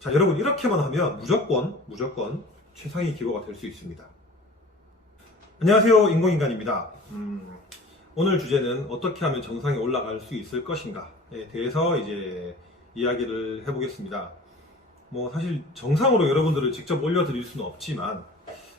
자, 여러분 이렇게만 하면 무조건 최상위 기버가 될 수 있습니다. 안녕하세요, 인공인간입니다. 오늘 주제는 어떻게 하면 정상에 올라갈 수 있을 것인가에 대해서 이제 이야기를 해보겠습니다. 뭐 사실 정상으로 여러분들을 직접 올려드릴 수는 없지만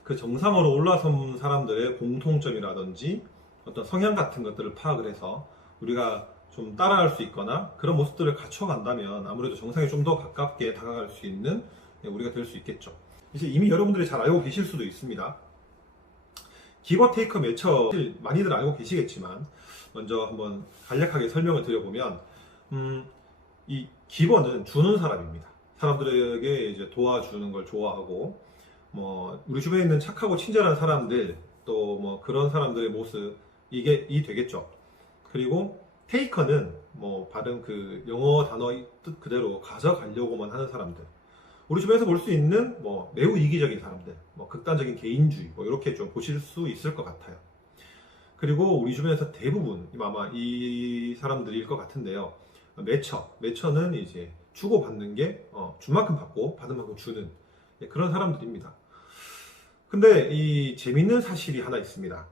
그 정상으로 올라선 사람들의 공통점이라든지 어떤 성향 같은 것들을 파악을 해서 우리가 좀 따라할 수 있거나 그런 모습들을 갖춰간다면 아무래도 정상에 좀 더 가깝게 다가갈 수 있는 우리가 될 수 있겠죠. 이제 이미 여러분들이 잘 알고 계실 수도 있습니다. 기버 테이커 매처 많이들 알고 계시겠지만 먼저 한번 간략하게 설명을 드려보면 이 기버는 주는 사람입니다. 사람들에게 이제 도와주는 걸 좋아하고 뭐 우리 주변에 있는 착하고 친절한 사람들 또 뭐 그런 사람들의 모습 이 되겠죠. 그리고 테이커는 뭐 발음 그 영어 단어의 뜻 그대로 가져가려고만 하는 사람들. 우리 주변에서 볼 수 있는 뭐 매우 이기적인 사람들, 뭐 극단적인 개인주의, 뭐 이렇게 좀 보실 수 있을 것 같아요. 그리고 우리 주변에서 대부분 아마 이 사람들일 것 같은데요. 매처는 이제 주고받는 게 준 만큼 받고 받은 만큼 주는 그런 사람들입니다. 근데 이 재밌는 사실이 하나 있습니다.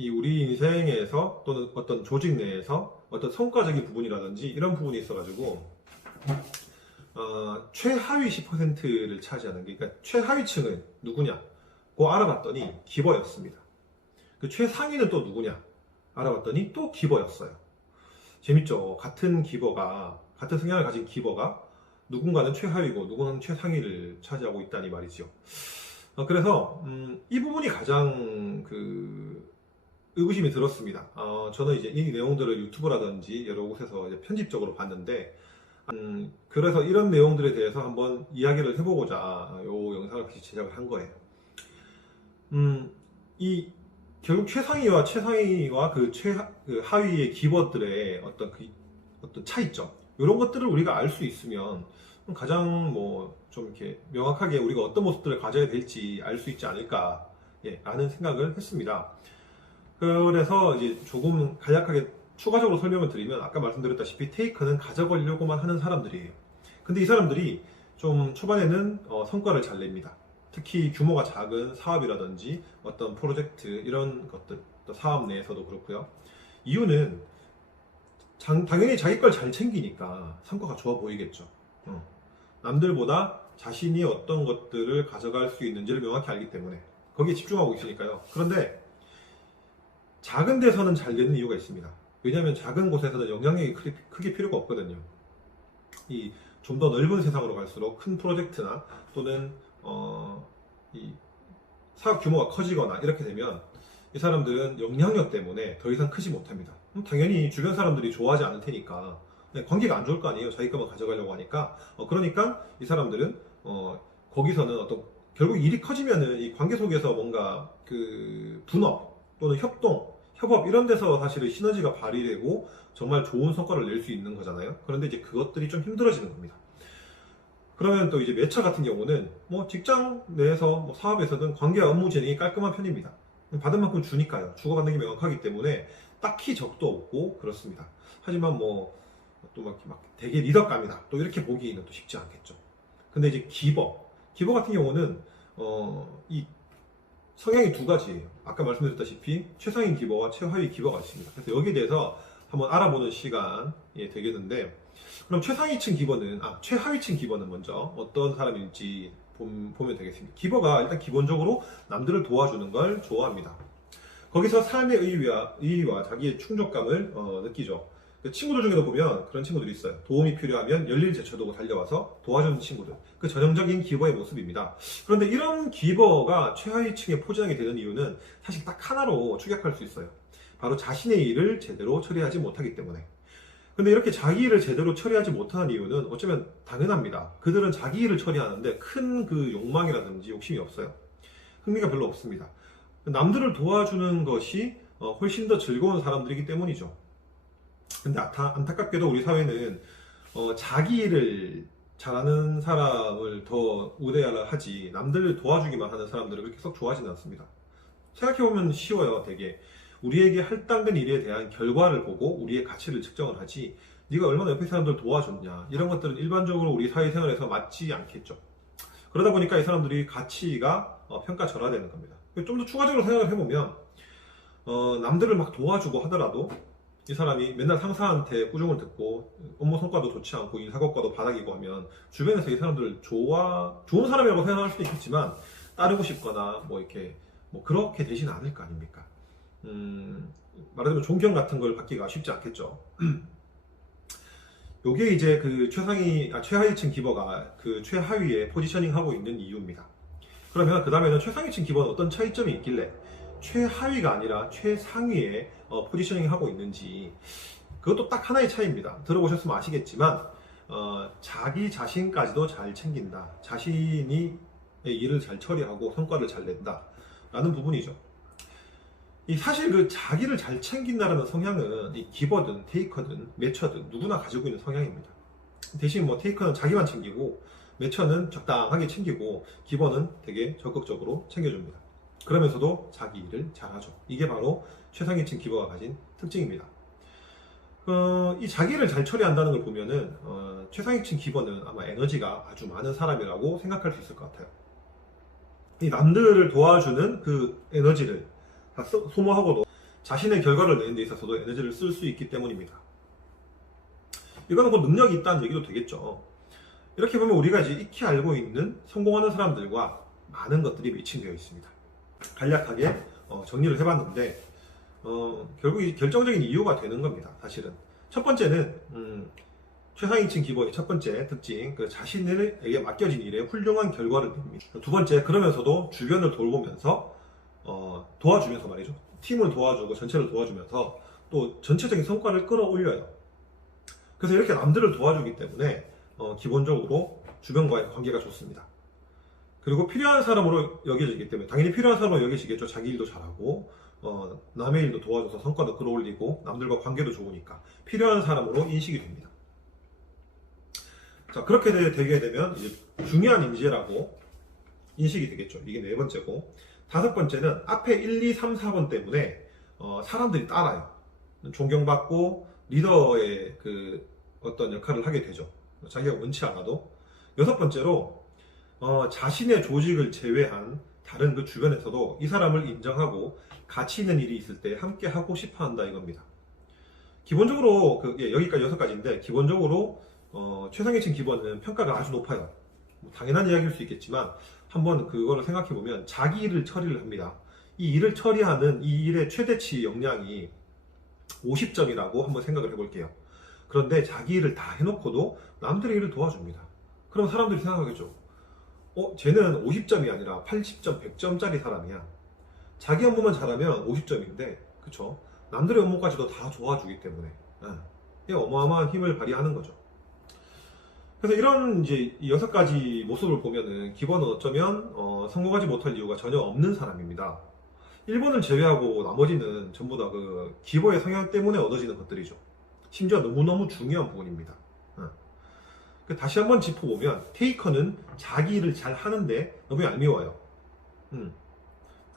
이 우리 인생에서 또는 어떤 조직 내에서 어떤 성과적인 부분이라든지 이런 부분이 있어가지고 최하위 10%를 차지하는 게, 그러니까 최하위층은 누구냐고 알아봤더니 기버였습니다. 그 최상위는 또 누구냐 알아봤더니 또 기버였어요. 재밌죠? 같은 성향을 가진 기버가 누군가는 최하위고 누군가는 최상위를 차지하고 있다니 말이죠. 그래서 이 부분이 가장 의구심이 들었습니다. 저는 이제 이 내용들을 유튜브라든지 여러 곳에서 이제 편집적으로 봤는데 그래서 이런 내용들에 대해서 한번 이야기를 해보고자 이 영상을 같이 제작을 한 거예요. 이 결국 최상위와 그 하위의 기버들의 어떤 차이점 이런 것들을 우리가 알 수 있으면 가장 뭐 좀 이렇게 명확하게 우리가 어떤 모습들을 가져야 될지 알 수 있지 않을까 라는 생각을 했습니다. 그래서 이제 조금 간략하게 추가적으로 설명을 드리면 아까 말씀드렸다시피 테이커는 가져가려고만 하는 사람들이에요. 근데 이 사람들이 좀 초반에는 성과를 잘 냅니다. 특히 규모가 작은 사업이라든지 어떤 프로젝트 이런 것들, 또 사업 내에서도 그렇고요. 이유는 당연히 자기 걸 잘 챙기니까 성과가 좋아 보이겠죠. 남들보다 자신이 어떤 것들을 가져갈 수 있는지를 명확히 알기 때문에 거기에 집중하고 있으니까요. 그런데 작은 데서는 잘 되는 이유가 있습니다. 왜냐하면 작은 곳에서는 영향력이 크게 필요가 없거든요. 이 좀 더 넓은 세상으로 갈수록 큰 프로젝트나 또는 이 사업 규모가 커지거나 이렇게 되면 이 사람들은 영향력 때문에 더 이상 크지 못합니다. 당연히 주변 사람들이 좋아하지 않을 테니까 관계가 안 좋을 거 아니에요. 자기 것만 가져가려고 하니까. 그러니까 이 사람들은 거기서는 결국 일이 커지면은 이 관계 속에서 뭔가 그 분업 또는 협업 이런 데서 사실은 시너지가 발휘되고 정말 좋은 성과를 낼 수 있는 거잖아요. 그런데 이제 그것들이 좀 힘들어지는 겁니다. 그러면 또 이제 매처 같은 경우는 뭐 직장 내에서 뭐 사업에서는 관계와 업무 진행이 깔끔한 편입니다. 받은 만큼 주니까요. 주고받는 게 명확하기 때문에 딱히 적도 없고 그렇습니다. 하지만 뭐 또 막 되게 리더감이다 또 이렇게 보기는 또 쉽지 않겠죠. 근데 이제 기버 같은 경우는 이 성향이 두 가지예요. 아까 말씀드렸다시피 최상위 기버와 최하위 기버가 있습니다. 그래서 여기에 대해서 한번 알아보는 시간이 되겠는데, 그럼 최하위층 기버는 먼저 어떤 사람일지 보면 되겠습니다. 기버가 일단 기본적으로 남들을 도와주는 걸 좋아합니다. 거기서 삶의 의의와 자기의 충족감을 느끼죠. 친구들 중에도 보면 그런 친구들이 있어요. 도움이 필요하면 열일 제쳐두고 달려와서 도와주는 친구들. 그 전형적인 기버의 모습입니다. 그런데 이런 기버가 최하위층에 포진하게 되는 이유는 사실 딱 하나로 축약할 수 있어요. 바로 자신의 일을 제대로 처리하지 못하기 때문에. 근데 이렇게 자기 일을 제대로 처리하지 못하는 이유는 어쩌면 당연합니다. 그들은 자기 일을 처리하는데 큰 그 욕망이라든지 욕심이 없어요. 흥미가 별로 없습니다. 남들을 도와주는 것이 훨씬 더 즐거운 사람들이기 때문이죠. 근데 안타깝게도 우리 사회는 자기 일을 잘하는 사람을 더 우대하지 남들을 도와주기만 하는 사람들을 그렇게 썩 좋아하지는 않습니다. 생각해보면 쉬워요. 되게 우리에게 할당된 일에 대한 결과를 보고 우리의 가치를 측정을 하지 네가 얼마나 옆에 사람들 도와줬냐, 이런 것들은 일반적으로 우리 사회생활에서 맞지 않겠죠. 그러다 보니까 이 사람들이 가치가 평가절하되는 겁니다. 좀 더 추가적으로 생각을 해보면 남들을 막 도와주고 하더라도 이 사람이 맨날 상사한테 꾸중을 듣고 업무 성과도 좋지 않고 인사고과도 바닥이고 하면 주변에서 이 사람들을 좋은 사람이라고 생각할 수도 있겠지만 따르고 싶거나 뭐 이렇게 뭐 그렇게 되지는 않을 거 아닙니까? 말하자면 존경 같은 걸 받기가 쉽지 않겠죠. 요게 이제 그 최하위층 기버가 그 최하위에 포지셔닝 하고 있는 이유입니다. 그러면 그 다음에는 최상위층 기버는 어떤 차이점이 있길래 최하위가 아니라 최상위에 포지셔닝 하고 있는지, 그것도 딱 하나의 차이입니다. 들어보셨으면 아시겠지만 자기 자신까지도 잘 챙긴다, 자신이 일을 잘 처리하고 성과를 잘 낸다 라는 부분이죠. 사실 그 자기를 잘 챙긴다라는 성향은 이 기버든 테이커든 매처든 누구나 가지고 있는 성향입니다. 대신 뭐 테이커는 자기만 챙기고 매처는 적당하게 챙기고 기버는 되게 적극적으로 챙겨줍니다. 그러면서도 자기 일을 잘하죠. 이게 바로 최상위층 기버가 가진 특징입니다. 이 자기를 잘 처리한다는 걸 보면은 최상위층 기버는 아마 에너지가 아주 많은 사람이라고 생각할 수 있을 것 같아요. 이 남들을 도와주는 그 에너지를 다 소모하고도 자신의 결과를 내는 데 있어서도 에너지를 쓸 수 있기 때문입니다. 이거는 뭐 능력이 있다는 얘기도 되겠죠. 이렇게 보면 우리가 이제 익히 알고 있는 성공하는 사람들과 많은 것들이 매칭되어 있습니다. 간략하게 정리를 해봤는데 결국 이 결정적인 이유가 되는 겁니다. 사실은 첫 번째는 최상위층 기본의 첫 번째 특징, 그 자신에게 맡겨진 일에 훌륭한 결과를 냅니다. 두 번째, 그러면서도 주변을 돌보면서 도와주면서 말이죠. 팀을 도와주고 전체를 도와주면서 또 전체적인 성과를 끌어올려요. 그래서 이렇게 남들을 도와주기 때문에 기본적으로 주변과의 관계가 좋습니다. 그리고 필요한 사람으로 여겨지기 때문에 당연히 필요한 사람으로 여겨지겠죠. 자기 일도 잘하고 남의 일도 도와줘서 성과도 끌어올리고 남들과 관계도 좋으니까 필요한 사람으로 인식이 됩니다. 자, 그렇게 되게 되면 이제 중요한 인재라고 인식이 되겠죠. 이게 네 번째고, 다섯 번째는 앞에 1, 2, 3, 4번 때문에 사람들이 따라요. 존경받고 리더의 그 어떤 역할을 하게 되죠. 자기가 원치 않아도. 여섯 번째로 자신의 조직을 제외한 다른 그 주변에서도 이 사람을 인정하고 가치 있는 일이 있을 때 함께 하고 싶어 한다 이겁니다. 기본적으로 여기까지 6가지인데 기본적으로 최상위층 기본은 평가가 아주 높아요. 당연한 이야기일 수 있겠지만 한번 그거를 생각해 보면 자기 일을 처리를 합니다. 이 일을 처리하는 이 일의 최대치 역량이 50점이라고 한번 생각을 해볼게요. 그런데 자기 일을 다 해놓고도 남들의 일을 도와줍니다. 그럼 사람들이 생각하겠죠. 쟤는 50점이 아니라 80점, 100점짜리 사람이야. 자기 업무만 잘하면 50점인데, 그쵸? 남들의 업무까지도 다 도와주기 때문에 어마어마한 힘을 발휘하는 거죠. 그래서 이런 이제 이 6가지 모습을 보면은 기본은 어쩌면 성공하지 못할 이유가 전혀 없는 사람입니다. 1번을 제외하고 나머지는 전부 다 그 기버의 성향 때문에 얻어지는 것들이죠. 심지어 너무너무 중요한 부분입니다. 다시 한번 짚어보면 테이커는 자기 일을 잘 하는데 너무 얄미워요.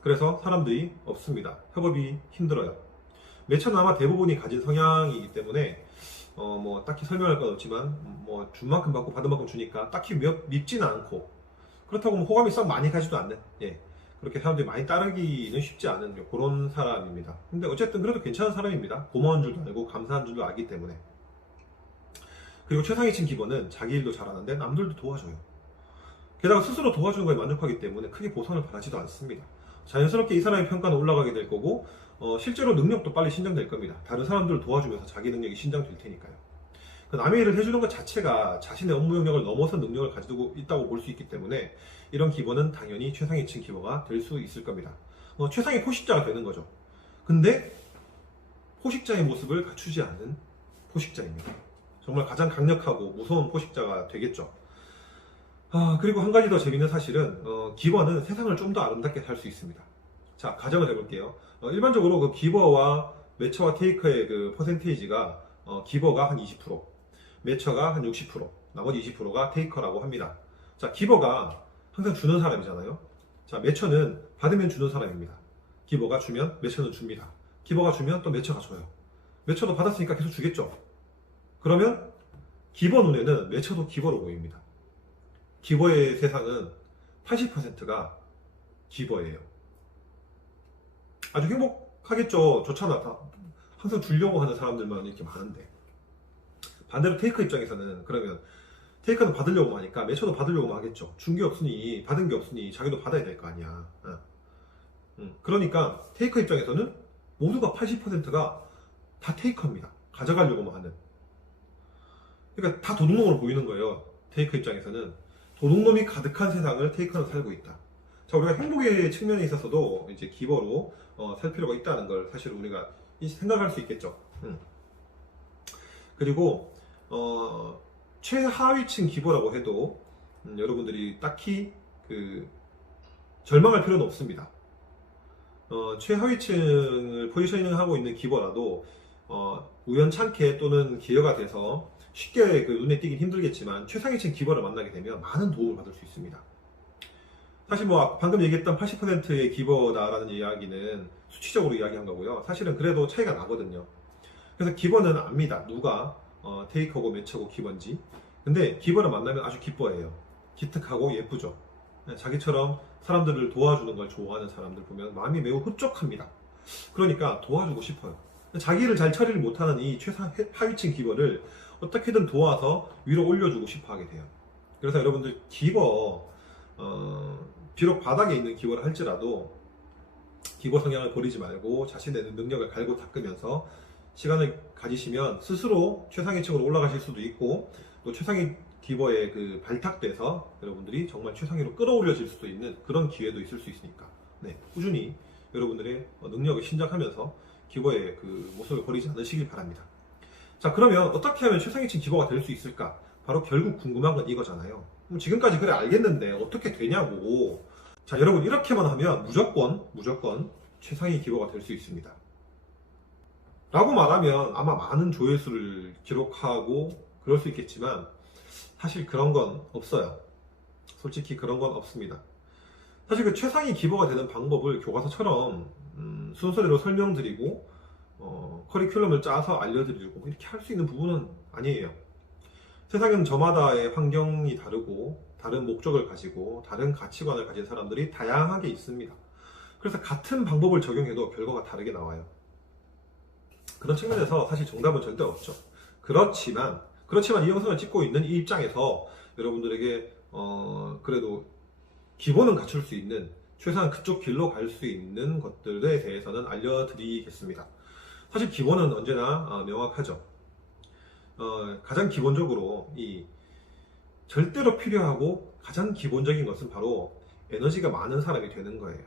그래서 사람들이 없습니다. 협업이 힘들어요. 매처는 아마 대부분이 가진 성향이기 때문에 뭐 딱히 설명할 건 없지만 뭐 준 만큼 받고 받은 만큼 주니까 딱히 밉지는 않고, 그렇다고 뭐 호감이 썩 많이 가지도 않는, 그렇게 사람들이 많이 따르기는 쉽지 않은 그런 사람입니다. 근데 어쨌든 그래도 괜찮은 사람입니다. 고마운 줄도 알고 감사한 줄도 알기 때문에. 그리고 최상위층 기본은 자기 일도 잘하는데 남들도 도와줘요. 게다가 스스로 도와주는 거에 만족하기 때문에 크게 보상을 바라지도 않습니다. 자연스럽게 이 사람의 평가는 올라가게 될 거고 실제로 능력도 빨리 신장될 겁니다. 다른 사람들을 도와주면서 자기 능력이 신장될 테니까요. 남의 일을 해주는 것 자체가 자신의 업무 영역을 넘어선 능력을 가지고 있다고 볼 수 있기 때문에 이런 기본은 당연히 최상위층 기본가 될 수 있을 겁니다. 최상위 포식자가 되는 거죠. 근데 포식자의 모습을 갖추지 않은 포식자입니다. 정말 가장 강력하고 무서운 포식자가 되겠죠. 그리고 한 가지 더 재밌는 사실은 기버는 세상을 좀 더 아름답게 살 수 있습니다. 자, 가정을 해볼게요. 일반적으로 그 기버와 매처와 테이커의 그 퍼센테이지가 기버가 한 20%, 매처가 한 60%, 나머지 20%가 테이커라고 합니다. 자, 기버가 항상 주는 사람이잖아요. 자, 매처는 받으면 주는 사람입니다. 기버가 주면 매처는 줍니다. 기버가 주면 또 매처가 줘요. 매처도 받았으니까 계속 주겠죠. 그러면 기버 눈에는 매쳐도 기버로 보입니다. 기버의 세상은 80%가 기버예요. 아주 행복하겠죠. 좋잖아. 다 항상 주려고 하는 사람들만 이렇게 많은데. 반대로 테이커 입장에서는 그러면 테이커는 받으려고 하니까 매쳐도 받으려고 하겠죠. 준 게 없으니, 받은 게 없으니 자기도 받아야 될 거 아니야. 그러니까 테이커 입장에서는 모두가 80%가 다 테이커입니다. 가져가려고만 하는. 그러니까 다 도둑놈으로 보이는 거예요. 테이커 입장에서는 도둑놈이 가득한 세상을 테이커는 살고 있다. 자, 우리가 행복의 측면에 있어서도 이제 기버로 살 필요가 있다는 걸 사실 우리가 생각할 수 있겠죠. 그리고 최하위층 기버라고 해도 여러분들이 딱히 절망할 필요는 없습니다. 최하위층을 포지셔닝하고 있는 기버라도 우연찮게 또는 기회가 돼서 쉽게 눈에 띄긴 힘들겠지만 최상위층 기버를 만나게 되면 많은 도움을 받을 수 있습니다. 사실 뭐 방금 얘기했던 80%의 기버다라는 이야기는 수치적으로 이야기한 거고요. 사실은 그래도 차이가 나거든요. 그래서 기버는 압니다. 누가 테이커고 매처고 기버인지. 근데 기버를 만나면 아주 기뻐해요. 기특하고 예쁘죠. 자기처럼 사람들을 도와주는 걸 좋아하는 사람들 보면 마음이 매우 흡족합니다. 그러니까 도와주고 싶어요. 자기를 잘 처리를 못하는 이 최하위층 기버를 어떻게든 도와서 위로 올려주고 싶어 하게 돼요. 그래서 여러분들 기버, 비록 바닥에 있는 기버를 할지라도 기버 성향을 버리지 말고 자신의 능력을 갈고 닦으면서 시간을 가지시면 스스로 최상위층으로 올라가실 수도 있고 또 최상위 기버에 발탁돼서 여러분들이 정말 최상위로 끌어올려질 수도 있는 그런 기회도 있을 수 있으니까 꾸준히 여러분들의 능력을 신작하면서 기버의 모습을 버리지 않으시길 바랍니다. 자, 그러면 어떻게 하면 최상위층 기버가 될 수 있을까? 바로 결국 궁금한 건 이거잖아요. 그럼 지금까지 그래 알겠는데 어떻게 되냐고. 자, 여러분 이렇게만 하면 무조건 최상위 기버가 될 수 있습니다. 라고 말하면 아마 많은 조회수를 기록하고 그럴 수 있겠지만 사실 그런 건 없어요. 솔직히 그런 건 없습니다. 사실 최상위 기버가 되는 방법을 교과서처럼 순서대로 설명드리고 커리큘럼을 짜서 알려드리고 이렇게 할 수 있는 부분은 아니에요. 세상은 저마다의 환경이 다르고 다른 목적을 가지고 다른 가치관을 가진 사람들이 다양하게 있습니다. 그래서 같은 방법을 적용해도 결과가 다르게 나와요. 그런 측면에서 사실 정답은 절대 없죠. 그렇지만 이 영상을 찍고 있는 이 입장에서 여러분들에게 그래도 기본은 갖출 수 있는 최소한 그쪽 길로 갈 수 있는 것들에 대해서는 알려드리겠습니다. 사실 기본은 언제나 명확하죠. 가장 기본적으로 이 절대로 필요하고 가장 기본적인 것은 바로 에너지가 많은 사람이 되는 거예요.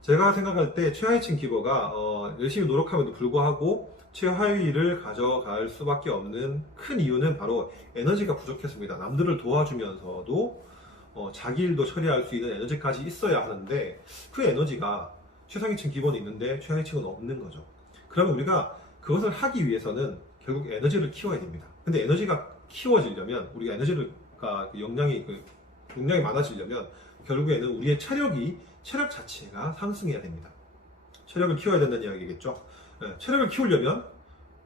제가 생각할 때 최하위층 기버가 열심히 노력함에도 불구하고 최하위를 가져갈 수밖에 없는 큰 이유는 바로 에너지가 부족했습니다. 남들을 도와주면서도 자기 일도 처리할 수 있는 에너지까지 있어야 하는데 그 에너지가 최상위층 기본이 있는데 최하위층은 없는 거죠. 그러면 우리가 그것을 하기 위해서는 결국 에너지를 키워야 됩니다. 근데 에너지가 키워지려면 우리가 용량이 많아지려면 결국에는 우리의 체력 자체가 상승해야 됩니다. 체력을 키워야 된다는 이야기겠죠. 체력을 키우려면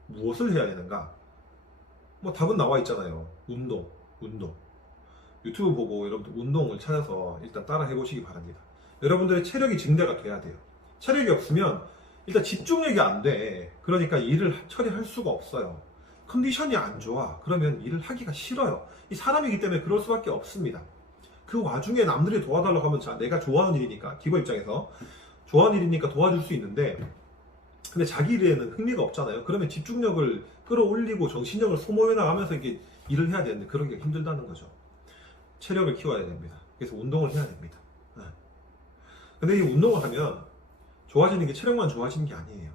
무엇을 해야 되는가? 뭐 답은 나와 있잖아요. 운동. 유튜브 보고 여러분들 운동을 찾아서 일단 따라 해보시기 바랍니다. 여러분들의 체력이 증대가 돼야 돼요. 체력이 없으면 일단 집중력이 안 돼. 그러니까 일을 처리할 수가 없어요. 컨디션이 안 좋아. 그러면 일을 하기가 싫어요. 이 사람이기 때문에 그럴 수밖에 없습니다. 그 와중에 남들이 도와달라고 하면 내가 좋아하는 일이니까, 기버 입장에서 좋아하는 일이니까 도와줄 수 있는데 근데 자기 일에는 흥미가 없잖아요. 그러면 집중력을 끌어올리고 정신력을 소모해 나가면서 이렇게 일을 해야 되는데 그러기가 힘들다는 거죠. 체력을 키워야 됩니다. 그래서 운동을 해야 됩니다. 근데 이 운동을 하면 좋아지는 게 체력만 좋아지는 게 아니에요.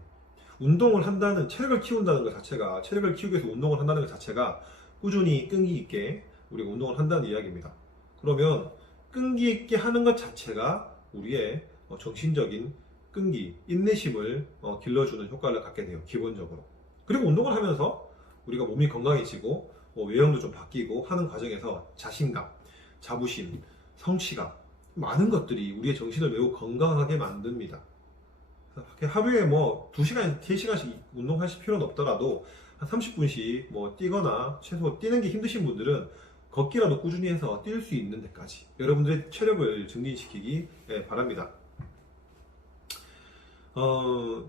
운동을 한다는, 체력을 키운다는 것 자체가, 체력을 키우기 위해서 운동을 한다는 것 자체가 꾸준히 끈기 있게 우리가 운동을 한다는 이야기입니다. 그러면 끈기 있게 하는 것 자체가 우리의 정신적인 끈기, 인내심을 길러주는 효과를 갖게 돼요. 기본적으로. 그리고 운동을 하면서 우리가 몸이 건강해지고 외형도 좀 바뀌고 하는 과정에서 자신감, 자부심, 성취감, 많은 것들이 우리의 정신을 매우 건강하게 만듭니다. 하루에 2시간, 3시간씩 운동하실 필요는 없더라도 한 30분씩 뭐 뛰거나 최소 뛰는 게 힘드신 분들은 걷기라도 꾸준히 해서 뛸 수 있는 데까지 여러분들의 체력을 증진시키기 바랍니다.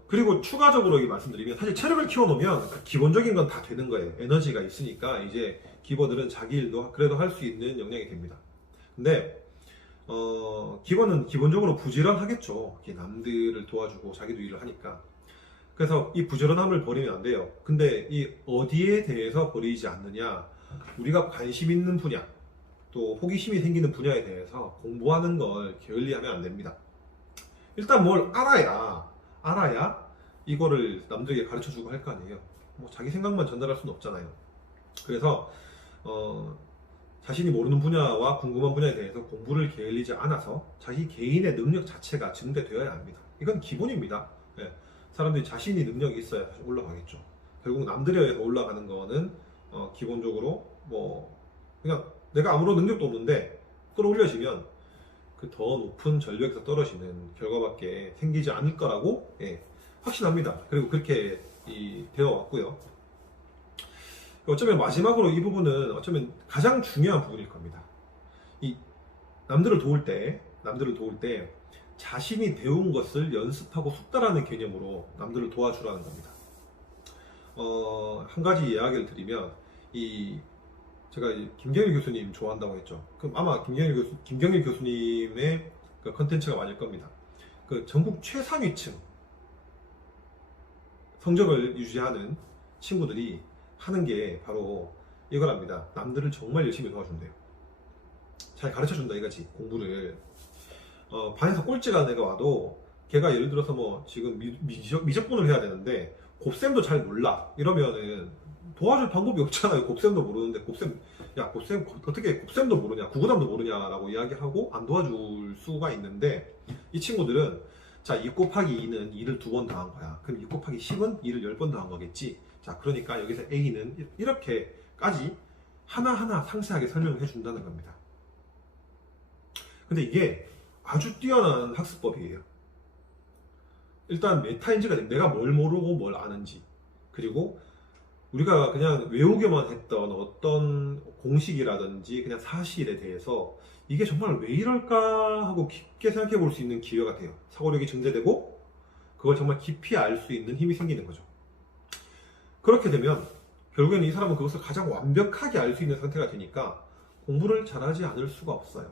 그리고 추가적으로 말씀드리면 사실 체력을 키워놓으면 기본적인 건 다 되는 거예요. 에너지가 있으니까 이제 기버들은 자기 일도 그래도 할 수 있는 역량이 됩니다. 근데 기버는 기본적으로 부지런하겠죠. 남들을 도와주고 자기도 일을 하니까. 그래서 이 부지런함을 버리면 안 돼요. 근데 이 어디에 대해서 버리지 않느냐, 우리가 관심 있는 분야 또 호기심이 생기는 분야에 대해서 공부하는 걸 게을리하면 안 됩니다. 일단 뭘 알아야 이거를 남들에게 가르쳐주고 할 거 아니에요. 뭐 자기 생각만 전달할 수는 없잖아요. 그래서 자신이 모르는 분야와 궁금한 분야에 대해서 공부를 게을리지 않아서 자기 개인의 능력 자체가 증대되어야 합니다. 이건 기본입니다. 사람들이 자신이 능력이 있어야 다시 올라가겠죠. 결국 남들에 의해서 올라가는 거는 기본적으로 뭐 그냥 내가 아무런 능력도 없는데 끌어올려지면 그 더 높은 전력에서 떨어지는 결과밖에 생기지 않을 거라고 확신합니다. 그리고 그렇게 되어 왔고요. 어쩌면 마지막으로 이 부분은 어쩌면 가장 중요한 부분일 겁니다. 이 남들을 도울 때 자신이 배운 것을 연습하고 숙달하는 개념으로 남들을 도와주라는 겁니다. 한 가지 이야기를 드리면 제가 김경일 교수님 좋아한다고 했죠. 그럼 아마 김경일 교수님의 그 컨텐츠가 맞을 겁니다. 그 전국 최상위층 성적을 유지하는 친구들이 하는 게 바로 이거랍니다. 남들을 정말 열심히 도와준대요. 잘 가르쳐준다 이거지, 공부를. 반에서 꼴찌가 내가 와도 걔가 예를 들어서 뭐 지금 미적분을 해야 되는데 곱셈도 잘 몰라 이러면은 도와줄 방법이 없잖아요. 곱셈도 모르는데 곱셈 어떻게 곱셈도 모르냐, 구구단도 모르냐라고 이야기하고 안 도와줄 수가 있는데, 이 친구들은 자, 2 곱하기 2는 2를 2번 더한 거야. 그럼 2 곱하기 10은 2를 10번 더한 거겠지. 자, 그러니까 여기서 A는 이렇게까지 하나하나 상세하게 설명을 해준다는 겁니다. 근데 이게 아주 뛰어난 학습법이에요. 일단 메타인지가 내가 뭘 모르고 뭘 아는지, 그리고 우리가 그냥 외우기만 했던 어떤 공식이라든지 그냥 사실에 대해서 이게 정말 왜 이럴까 하고 깊게 생각해 볼 수 있는 기회가 돼요. 사고력이 증대되고 그걸 정말 깊이 알 수 있는 힘이 생기는 거죠. 그렇게 되면 결국에는 이 사람은 그것을 가장 완벽하게 알 수 있는 상태가 되니까 공부를 잘하지 않을 수가 없어요.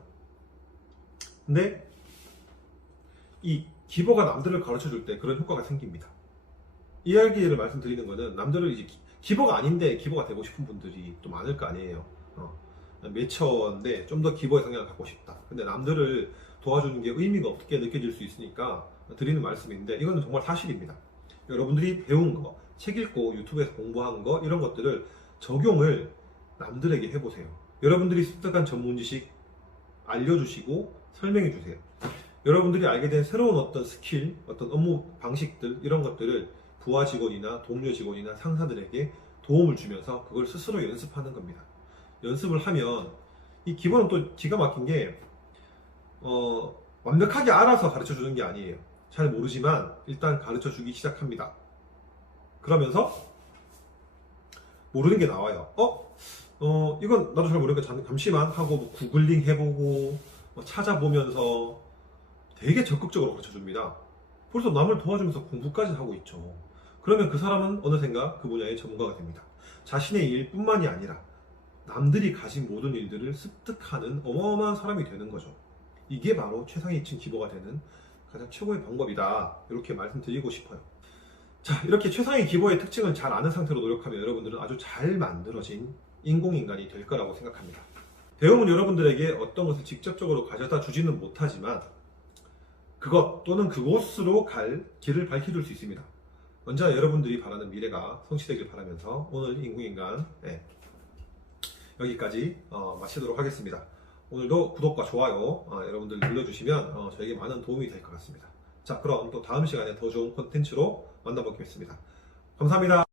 근데 이 기버가 남들을 가르쳐 줄 때 그런 효과가 생깁니다. 이야기를 말씀드리는 거는 남들을 이제 기버가 아닌데 기버가 되고 싶은 분들이 또 많을 거 아니에요. 매처인데 좀 더 기버의 성향을 갖고 싶다. 근데 남들을 도와주는 게 의미가 없게 느껴질 수 있으니까 드리는 말씀인데, 이거는 정말 사실입니다. 여러분들이 배운 거, 책 읽고 유튜브에서 공부한 거, 이런 것들을 적용을 남들에게 해보세요. 여러분들이 습득한 전문 지식 알려주시고 설명해 주세요. 여러분들이 알게 된 새로운 어떤 스킬, 어떤 업무 방식들, 이런 것들을 부하 직원이나 동료 직원이나 상사들에게 도움을 주면서 그걸 스스로 연습하는 겁니다. 연습을 하면 이 기본은 또 기가 막힌 게 완벽하게 알아서 가르쳐 주는 게 아니에요. 잘 모르지만 일단 가르쳐 주기 시작합니다. 그러면서 모르는 게 나와요. 이건 나도 잘 모르니까 잠시만 하고 뭐 구글링 해보고 찾아보면서 되게 적극적으로 가르쳐 줍니다. 벌써 남을 도와주면서 공부까지 하고 있죠. 그러면 그 사람은 어느샌가 그 분야의 전문가가 됩니다. 자신의 일뿐만이 아니라 남들이 가진 모든 일들을 습득하는 어마어마한 사람이 되는 거죠. 이게 바로 최상위층 기버가 되는 가장 최고의 방법이다, 이렇게 말씀드리고 싶어요. 자, 이렇게 최상위 기버의 특징을 잘 아는 상태로 노력하면 여러분들은 아주 잘 만들어진 인공인간이 될 거라고 생각합니다. 배움은 여러분들에게 어떤 것을 직접적으로 가져다 주지는 못하지만 그것 또는 그곳으로 갈 길을 밝혀줄 수 있습니다. 언제나 여러분들이 바라는 미래가 성취되길 바라면서 오늘 인공인간 여기까지 마치도록 하겠습니다. 오늘도 구독과 좋아요 여러분들 눌러주시면 저에게 많은 도움이 될 것 같습니다. 자, 그럼 또 다음 시간에 더 좋은 콘텐츠로 만나보겠습니다. 감사합니다.